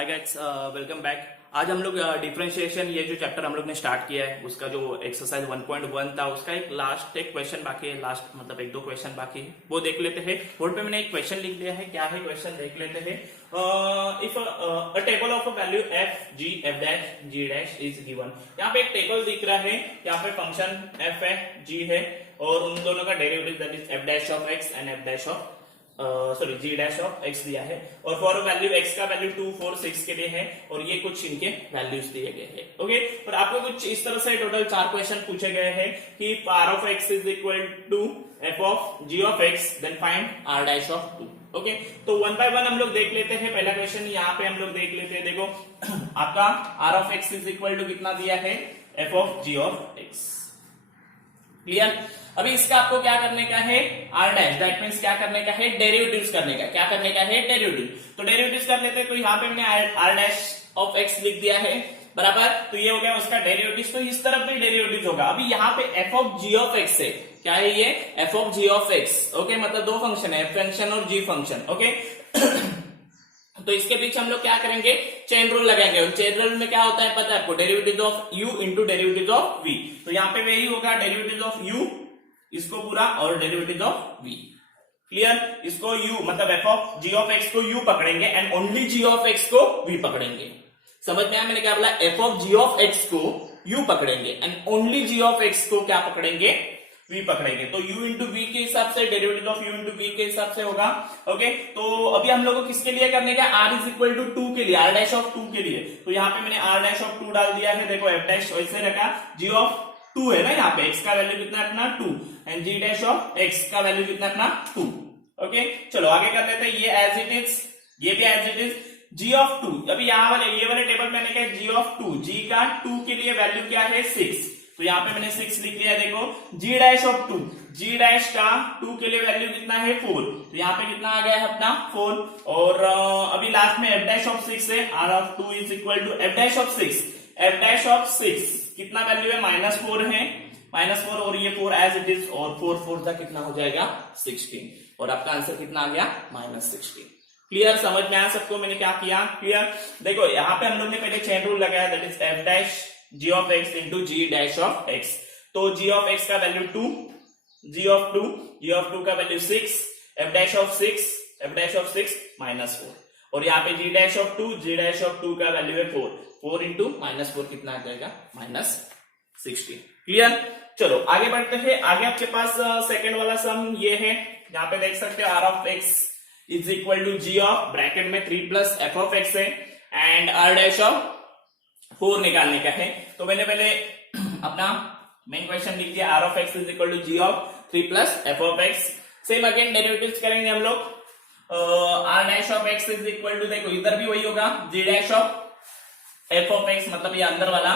Hi guys, welcome back. आज हम लोग डिफरेंशिएशन ये जो चैप्टर हम लोग ने स्टार्ट किया है उसका जो एक्सरसाइज 1.1 था उसका एक क्वेश्चन बाकी है। लास्ट मतलब एक दो क्वेश्चन बाकी है, वो देख लेते हैं। बोर्ड पे मैंने एक क्वेश्चन लिख दिया है, क्या है क्वेश्चन देख लेते हैं। If a table of a value F G F dash G dash is given. यहाँ पे एक टेबल दिख रहा है, यहाँ पे फंक्शन एफ है, जी है और उन दोनों का derivative that is F dash of X and F dash of G dash of X दिया है और फॉर वैल्यू एक्स का वैल्यू 2, 4, 6 के लिए है और ये कुछ इनके वैल्यूज दिए गए हैं। ओके, पर आपको कुछ इस तरह से टोटल 4 क्वेश्चन पूछे गए हैं कि R of x is equal to F of G of X then find R dash of 2। Okay, तो वन बाय वन हम लोग देख लेते हैं। पहला क्वेश्चन यहाँ पे हम लोग देख लेते हैं। देखो आपका R of x is equal to कितना दिया है, F of G of X. Clear. अभी इसका आपको क्या करने का है, आर डैश, दैट मींस क्या करने का है, डेरिवेटिव्स करने का। क्या करने का है, डेरिवेटिव। तो डेरिवेटिव्स कर लेते हैं। तो यहाँ पे हमने आर डैश ऑफ एक्स लिख दिया है, बराबर। तो ये हो गया उसका डेरिवेटिव। तो इस तरफ भी डेरिवेटिव होगा। अभी यहाँ पे F of G of X है, क्या है ये, F of G of X. Okay, मतलब दो फंक्शन है, एफ फंक्शन और जी फंक्शन। ओके तो इसके बीच हम लोग क्या करेंगे, चेन रूल लगाएंगे। और चेन रूल में क्या होता है पता है आपको, derivative of u into derivative of v। तो यहाँ पे वही होगा, डेरिवेटिव ऑफ u इसको पूरा और डेरिवेटिव ऑफ v। क्लियर। इसको u मतलब f of g of x को u पकड़ेंगे and only g of x को v पकड़ेंगे। समझ में आया मैंने क्या बोला, f of g of x को u पकड़ेंगे and only g of x को क्या पकड़ेंगे, v पकड़ेंगे। तो u इंटू वी के हिसाब से derivative of u into V के हिसाब से होगा। ओके, तो अभी हम लोगों को किसके लिए करने का, r इज इक्वल टू 2 के लिए, r डैश ऑफ 2 के लिए। तो यहाँ पे मैंने r डैश ऑफ 2 डाल दिया है। देखो f डैश वैसे रखा, g ऑफ 2 है ना, यहाँ पे x का वैल्यू कितना अपना 2 and g dash of x का वैल्यू कितना अपना 2। ओके, चलो आगे कर लेते हैं। ये एज इट इज, ये भी as it is, g of 2। अभी यहाँ वाले ये वाले टेबल मैंने कहा g ऑफ 2, g का 2 के लिए वैल्यू क्या है 6। तो यहाँ पे मैंने 6 लिख लिया। देखो g dash of 2, g dash का 2 के लिए वैल्यू कितना है 4। तो यहाँ पे कितना आ गया है अपना 4। और अभी लास्ट में f डैश ऑफ 6 है, r of 2 is equal to f dash of 6। f dash of 6 कितना वैल्यू है, -4 है, -4 और ये 4 एज इट इज और 4 4 का कितना हो जाएगा 16 और आपका आंसर कितना आ गया -16। क्लियर, समझ में आया सबको मैंने क्या किया। क्लियर। देखो यहाँ पे हम लोग ने पहले चेन रूल लगाया, that is f dash g of x into G dash of x। तो g ऑफ x का वैल्यू 2, g ऑफ 2 का value 6, f dash of 6, f dash of 6 -4 और यहाँ पे g dash of 2, g dash of 2 का value है 4, 4 into -4 कितना आ जाएगा -16। क्लियर। चलो आगे बढ़ते हैं। आगे आपके पास सेकेंड वाला सम ये है, यहाँ पे देख सकते हो r of x is equal to g of bracket में 3 प्लस f ऑफ x है एंड r डैश ऑफ 4 निकालने का है। तो मैंने पहले अपना मेन क्वेश्चन लिख दिया, r of x is equal to g of 3 plus f of x। Same again derivatives करेंगे हम लोग। r dash of x is equal to, देखो इधर भी वही होगा, g dash of f of x मतलब ये अंदर वाला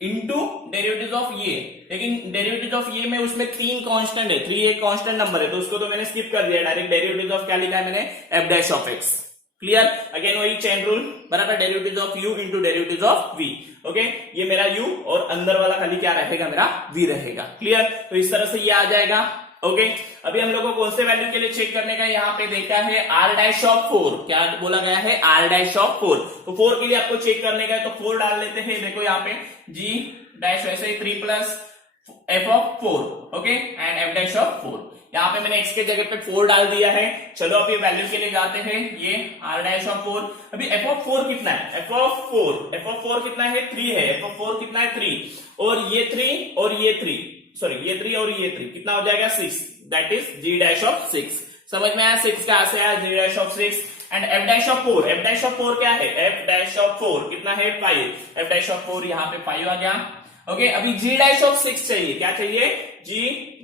इनटू डेरिवेटिव ऑफ ये। लेकिन डेरिवेटिव ऑफ ये में उसमें 3 कांस्टेंट है, 3 एक कांस्टेंट नंबर है तो उसको तो मैंने स्किप कर दिया। डायरेक्ट डेरिवेटिव ऑफ क्या लिखा है मैंने, f dash of x। Clear. Again वही चेन रूल, बराबर, derivative of u into derivative of v। Okay, ये मेरा u और अंदर वाला खाली क्या रहेगा, मेरा v रहेगा। क्लियर। तो इस तरह से ये आ जाएगा। ओके, अभी हम लोगों को कौन से वैल्यू के लिए चेक करने का, यहाँ पे देखा है r डैश ऑफ 4, क्या बोला गया है, r डैश ऑफ 4। तो 4 के लिए आपको चेक करने का है तो 4 डाल लेते हैं। देखो यहाँ पे g डैश वैसे ही 3 plus f of 4, okay, and f dash of 4। यहाँ पे मैंने x के जगह पे 4 डाल दिया है। चलो अभी वैल्यू के लिए जाते हैं, ये r डैश ऑफ 4। अभी f ऑफ 4 कितना है, f ऑफ 4 कितना है, 3 है। f ऑफ 4 कितना है 3 और ये 3 और ये 3, सॉरी ये 3 और ये 3 कितना हो जाएगा 6, that is g dash of 6। समझ में आया, 6 कहां से आया, g dash of 6 and f dash of 4। f dash of 4 क्या है, f डैश ऑफ 4 कितना है 5, f डैश ऑफ 4 यहाँ पे 5 आ गया। ओके, अभी g डैश ऑफ 6 चाहिए, क्या चाहिए, g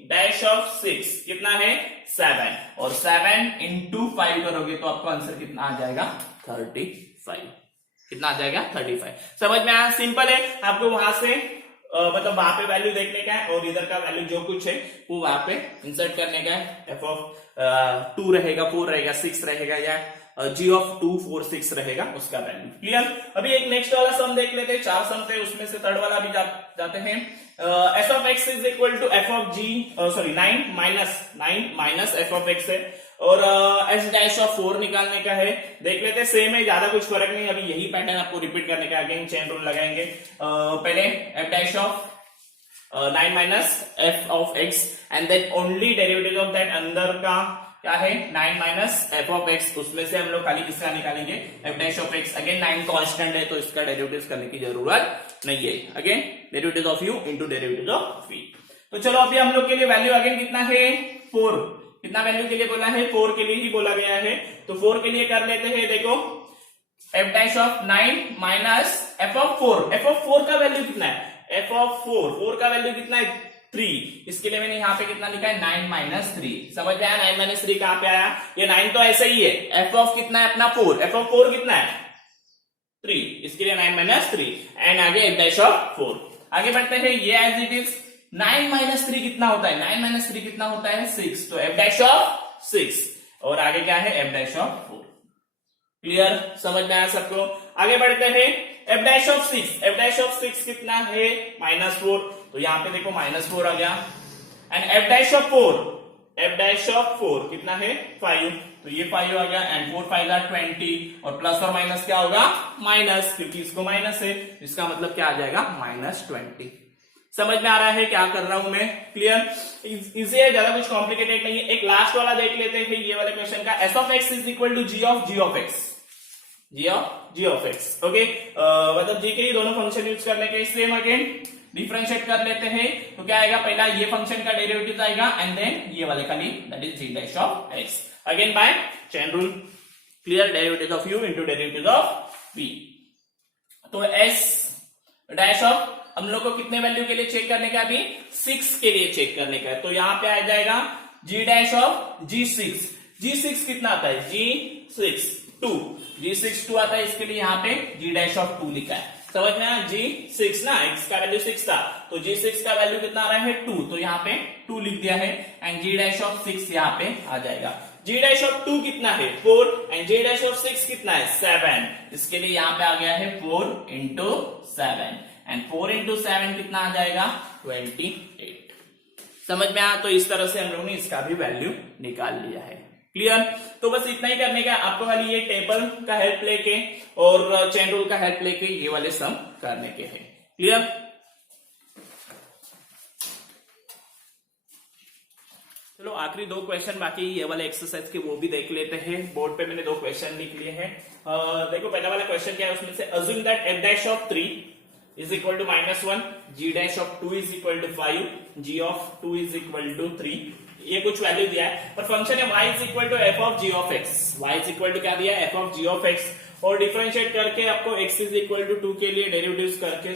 डैश ऑफ 6 कितना है 7 और 7 इंटू 5 करोगे तो आपको आंसर कितना आ जाएगा 35। कितना आ जाएगा 35। समझ में आया, सिंपल है। आपको वहां से मतलब वहां पे वैल्यू देखने का है और इधर का वैल्यू जो कुछ है वो वहां पे इंसर्ट करने का है। f ऑफ 2 रहेगा, 4 रहेगा, 6 रहेगा या g ऑफ 2, 4, 6 रहेगा उसका वैल्यू। क्लियर। अभी एक नेक्स्ट वाला सम देख लेते हैं, 4 सम थे उसमें से थर्ड वाला भी जाते हैं। s of x is equal to f of g, sorry 9 minus f of x है और एस डैश ऑफ 4 निकालने का है। देख लेते सेम है, ज्यादा कुछ फर्क नहीं, अभी यही पैटर्न आपको रिपीट करने का। अगेन चेन रूल लगाएंगे। पहले F dash of 9 minus F of X and then only derivative of that, अंदर का क्या है 9 माइनस एफ ऑफ एक्स, उसमें से हम लोग खाली किसका निकालेंगे F dash of X. Again 9 constant है तो इसका डेरिवेटिव करने की जरूरत नहीं है। Again derivative of U into derivative of V. तो चलो अभी हम लोग के लिए वैल्यू अगेन कितना है 4, कितना वैल्यू के लिए बोला है 4 के लिए ही बोला गया है। तो 4 के लिए कर लेते हैं, देखो F dash of 9 minus F of 4। F of 4 का वैल्यू कितना है, एफ ऑफ 4 का वैल्यू कितना है 3। इसके लिए मैंने यहाँ पे कितना लिखा है 9 माइनस 3। समझ में आया 9 माइनस 3 कहां पे आया, ये 9 तो ऐसा ही है। एफ ऑफ कितना है अपना 4, एफ ऑफ 4 कितना है 3, इसके लिए 9 माइनस 3 एंड आगे एफ डैश ऑफ 4। आगे बढ़ते हैं, ये एज इट इज 9 माइनस 3 कितना होता है, 9 माइनस 3 कितना होता है 6, तो एफ डैश ऑफ 6 और आगे क्या है एफ डैश ऑफ 4। क्लियर, समझ में आया सबको। आगे बढ़ते हैं, F dash of 6, F dash of 6 कितना है -4, तो यहां पे देखो -4 आ गया। And F dash of 4, F dash of 4 कितना है 5, तो ये 5 आ गया एंड 4 5 20 और प्लस और माइनस क्या होगा माइनस, क्योंकि इसको माइनस है, इसका मतलब क्या आ जाएगा -20। समझ में आ रहा है क्या कर रहा हूं मैं, क्लियर, इजी है, ज्यादा कुछ कॉम्प्लिकेटेड नहीं है। एक लास्ट वाला देख लेते हैं ये वाले क्वेश्चन का, S of x is equal to G of X, G of X. Okay, मतलब जी के ही दोनों फंक्शन यूज करने के, सेम अगेन डिफरेंशिएट कर लेते हैं। तो क्या आएगा, पहला ये फंक्शन का डेरिवेटिव आएगा एंड देन ये वाले खाली, that is G dash of X, again by chain rule. Clear, derivative of U into derivative of V. तो एस डैश ऑफ हम लोग को कितने वैल्यू के लिए चेक करने का, अभी 6 के लिए चेक करने का है। तो यहां पे आ जाएगा जी डैश ऑफ जी6, जी6 कितना आता है जी6 2, जी6 2 आता है, इसके लिए यहाँ पे जी डैश ऑफ 2 लिखा है। समझ में आया, जी6 ना, x का वैल्यू 6 था तो जी6 का वैल्यू कितना आ रहा है 2, तो यहाँ पे 2 लिख दिया है एंड जी डैश ऑफ 6 यहाँ पे आ जाएगा। जी डैश ऑफ 2 कितना है 4 एंड जी डैश ऑफ 6 कितना है 7, इसके लिए यहाँ पे आ गया है 4 इंटू 7 एंड 4 इंटू 7 कितना आ जाएगा 28। समझ में आया, तो इस तरह से हम लोगों ने इसका भी वैल्यू निकाल लिया है। क्लियर, तो बस इतना ही करने का आपको, खाली ये टेबल का हेल्प लेके और चेन रूल का हेल्प लेके ये वाले सम करने के हैं। क्लियर, चलो आखिरी 2 क्वेश्चन बाकी ये वाले एक्सरसाइज के, वो भी देख लेते हैं। बोर्ड पे मैंने 2 क्वेश्चन लिख लिए हैं। देखो पहला वाला क्वेश्चन क्या है, उसमें से assume that F dash of 3 is equal to -1, G dash of 2 is equal to 5, G of 2 is equal to 3। ये कुछ वैल्यू दिया है, पर फंक्शन है y is equal to F of G of X, y is equal to क्या दिया है F of G of X, और डिफरेंशिएट करके आपको x इज इक्वल टू 2 के लिए डेरिवेटिव्स करके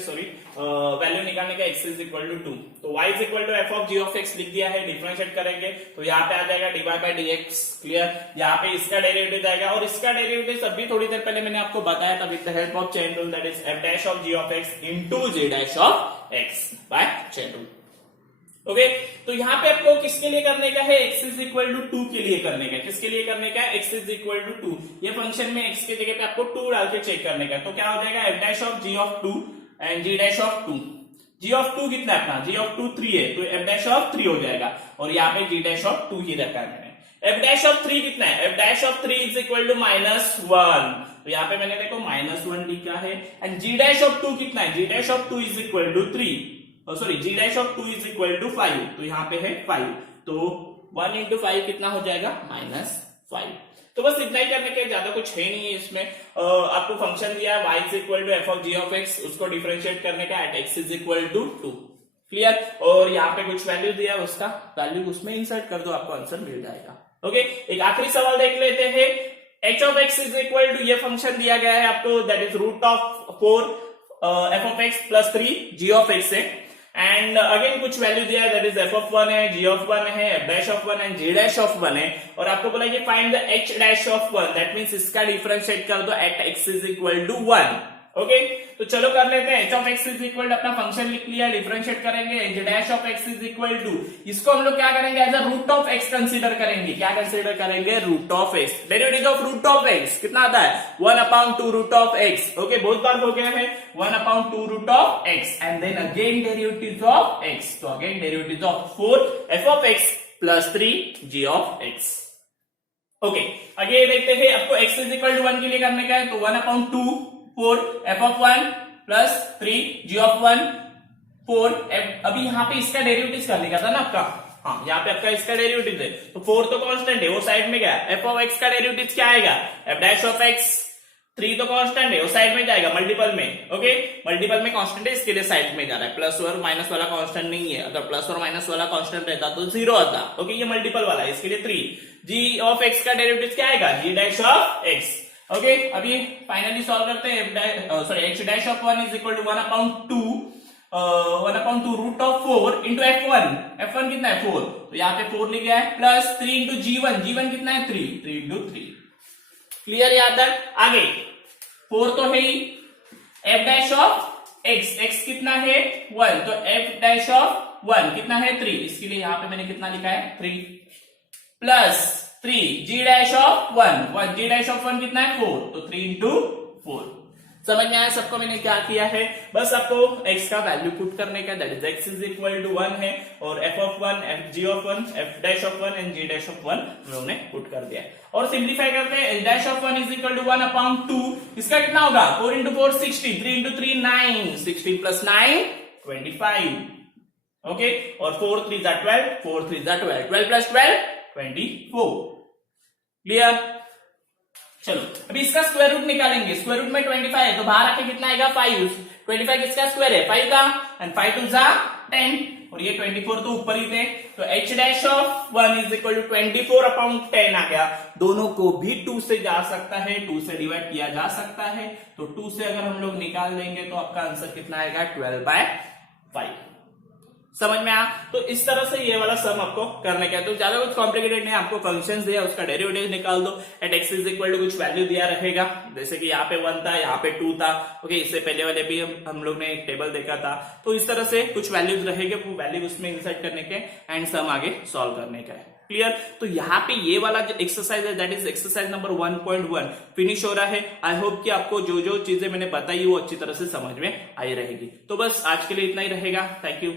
वैल्यू निकालने का x इज इक्वल टू 2, तो y is equal to F of G of X लिख दिया है। डिफरेंशिएट करेंगे तो यहाँ पे आ जाएगा dy बाय dx। क्लियर, यहाँ पे इसका डेरिवेटिव आएगा और इसका डेरिवेटिव अभी थोड़ी देर पहले मैंने आपको बताया था, with the help of chain rule, that is F dash of G of X into G dash of X by chain rule. Okay, तो यहाँ पे आपको किसके लिए करने का है, x इज इक्वल टू 2 के लिए करने का। किसके लिए करने का है, x इज इक्वल टू 2, ये फंक्शन में x के जगह पे आपको 2 डाल के चेक करने का। तो क्या हो जाएगा f dash of g of 2 and g dash of 2। g of 2 कितना है अपना, g ऑफ 2 3 है, तो f डैश ऑफ 3 हो जाएगा और यहाँ पे g डैश ऑफ 2 ही रखा है मैंने। f डैश ऑफ 3 कितना है, f dash of 3 is equal to -1, तो यहाँ पे मैंने देखो -1 लिखा है एंड g डैश ऑफ 2 कितना है, g dash of 2 is equal to 3, sorry G dash of 2 is equal to 5, तो यहाँ पे है 5, तो 1 इंटू 5 कितना हो जाएगा -5। तो बस इतना ही करने के, ज्यादा कुछ है नहीं है इसमें। आपको फंक्शन दिया है y is equal to F of G of X, उसको डिफरेंशिएट करने का at x is equal to 2। Clear, और यहाँ पे कुछ वैल्यू दिया है, उसका वैल्यू उसमें इंसर्ट कर दो, आपको आंसर मिल जाएगा। ओके, एक आखिरी सवाल देख लेते हैं। h of x is equal to, ये फंक्शन दिया गया है आपको, that is root of 4 F of X plus 3 G of X है एंड अगेन कुछ वैल्यू दिया है, दैट इज एफ ऑफ 1 है, जी ऑफ 1 है, F dash of 1 and G dash of 1 है, और आपको बोला कि find the H dash of 1, that means इसका डिफरेंशिएट कर दो at x is equal to 1। Okay, तो चलो कर लेते हैं। H of x is equal to अपना फंक्शन लिख लिया, डिफरेंशिएट करेंगे, H dash of x is equal to, इसको हम लोग क्या करेंगे as a root of x consider करेंगे। क्या कंसीडर करेंगे, root of x. Derivative of root of x कितना आता है 1/2 रूट ऑफ एक्स। ओके, बहुत बार हो गया है 1/2 root of X and then again derivative of X, तो again derivative of 4 F of X plus 3 G of X. Okay, आगे देखते हैं आपको x इज इक्वल टू 1 के लिए करने का है, तो 1/2 4 f ऑफ 1 प्लस 3 g ऑफ 1 4 f। अभी यहाँ पे इसका डेरिवेटिव कर लिया था ना आपका, हाँ यहाँ पे आपका इसका डेरिवेटिव है, तो 4 तो कांस्टेंट है वो साइड में गया, f ऑफ x का डेरिवेटिव क्या आएगा f डैश ऑफ x, 3 तो कांस्टेंट है वो साइड में जाएगा मल्टीपल में, ओके मल्टीपल में कांस्टेंट है इसके लिए साइड में जा रहा है, प्लस और माइनस वाला कांस्टेंट नहीं है, अगर प्लस और माइनस वाला कांस्टेंट रहता तो 0 आता, ओके ये मल्टीपल वाला है इसके लिए 3 g ऑफ x का डेरिवेटिव क्या आएगा g dash of x, okay अभी फाइनली सॉल्व करते हैं, sorry x dash of 1 is equal to 1/2 root of 4 into f1 कितना है 4, तो यहाँ पे 4 लिख गया है, प्लस 3 इंटू g1 कितना है 3 इंटू 3, क्लियर याद है। आगे 4 तो है ही, f डैश ऑफ x कितना है 1, तो f डैश ऑफ 1 कितना है 3, इसके लिए यहाँ पे मैंने कितना लिखा है 3 plus 3 g dash of 1 g dash of 1 कितना है 4, तो 3 इंटू 4। समझ में आया सबको मैंने क्या किया है, बस आपको x का वैल्यू पुट करने का, that is x is equal to 1 है, और f ऑफ 1 f g ऑफ 1 f dash of 1 and g dash of 1 हम लोगों ने पुट कर दिया, और सिंप्लीफाई करते हैं, h dash of 1 is equal to 1/2, इसका कितना होगा 4 इंटू 4 60, 3 इंटू 3 9, 16 प्लस 9 25, ओके, और 4 3 जा 12, 4 3 जा 12, 12 प्लस 12 24, क्लियर। चलो अभी इसका स्क्वायर रूट निकालेंगे, स्क्वायर रूट में 25 है तो बाहर आके कितना आएगा 5, 25 किसका स्क्वायर है 5 का, एंड 5 2 जा 10, और ये 24 तो ऊपर ही थे, तो h dash of 1 is equal to 24/10 आ गया, दोनों को भी 2 से जा सकता है, 2 से डिवाइड किया जा सकता है, तो 2 से अगर हम लोग निकाल देंगे तो आपका आंसर कितना आएगा 12/5, समझ में आया। तो इस तरह से ये वाला सम आपको करने का है, तो ज्यादा कुछ कॉम्प्लिकेटेड नहीं, आपको फंक्शंस दिया उसका डेरिवेटिव निकाल दो, at x is equal to कुछ वैल्यू दिया रहेगा, जैसे कि यहाँ पे 1 था यहाँ पे 2 था, ओके इससे पहले वाले भी हम लोग ने एक टेबल देखा था, तो इस तरह से कुछ वैल्यूज रहेंगे, वो वैल्यू उसमें इंसर्ट करने के एंड सम आगे सॉल्व करने का है, क्लियर। तो यहाँ पे ये वाला जो एक्सरसाइज है that is exercise number 1.1 finish हो रहा है। आई होप कि आपको जो जो चीजें मैंने बताई वो अच्छी तरह से समझ में आई रहेगी। तो बस आज के लिए इतना ही रहेगा, थैंक यू।